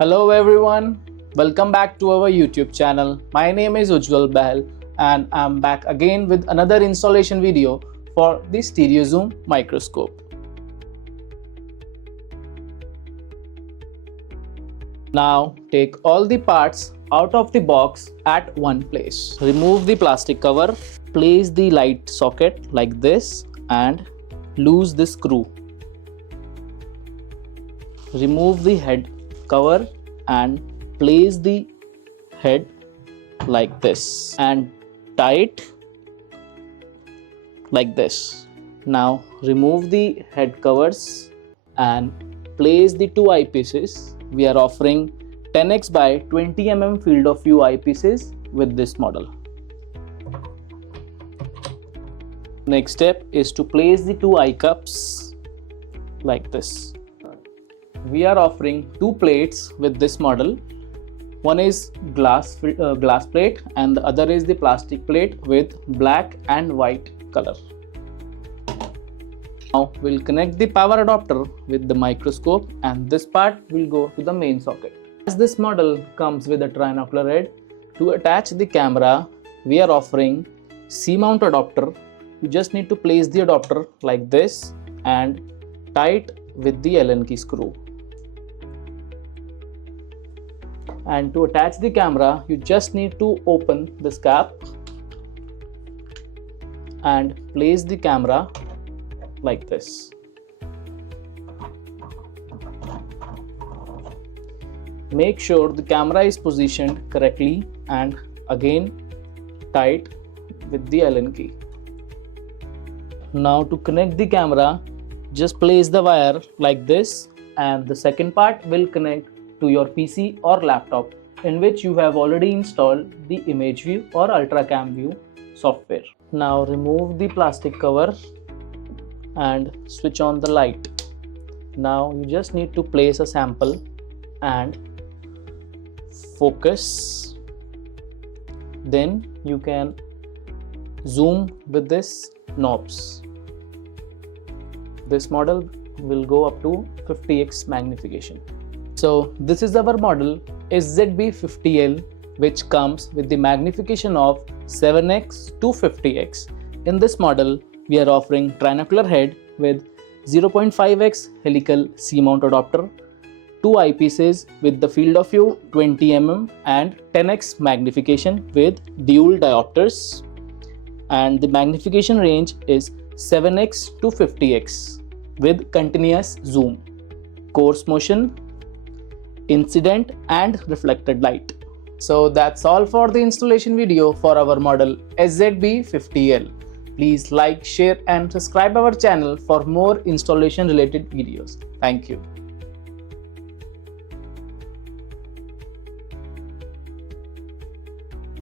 Hello everyone, welcome back to our YouTube channel. My name is Ujjwal Bahl and I'm back again with another installation video for the stereo zoom microscope. Now take all the parts out of the box at one place. Remove the plastic cover, place the light socket like this and loose the screw. Remove the head cover and place the head like this and tie it like this. Now remove the head covers and place the two eyepieces. We are offering 10x by 20 mm field of view eyepieces with this model. Next step is to place the two eye cups like this. We are offering two plates with this model. One is glass plate and the other is the plastic plate with black and white color. Now we'll connect the power adapter with the microscope and this part will go to the main socket. As this model comes with a trinocular head, to attach the camera we are offering C-mount adapter. You just need to place the adapter like this and tie it with the Allen key screw. And to attach the camera, you just need to open this cap and place the camera like this. Make sure the camera is positioned correctly and again tie it with the Allen key. Now to connect the camera, just place the wire like this and the second part will connect to your PC or laptop in which you have already installed the image view or ultracam view software. Now remove the plastic cover and switch on the light. Now you just need to place a sample and focus. Then you can zoom with this knobs. This model will go up to 50x magnification. So this is our model SZB-50L, which comes with the magnification of 7x to 50x. In this model, we are offering trinocular head with 0.5x helical C-mount adapter, two eyepieces with the field of view 20 mm and 10x magnification with dual diopters, and the magnification range is 7x to 50x with continuous zoom, coarse motion, incident and reflected light. So that's all for the installation video for our model SZB-50L. Please like, share and subscribe our channel for more installation related videos. Thank you.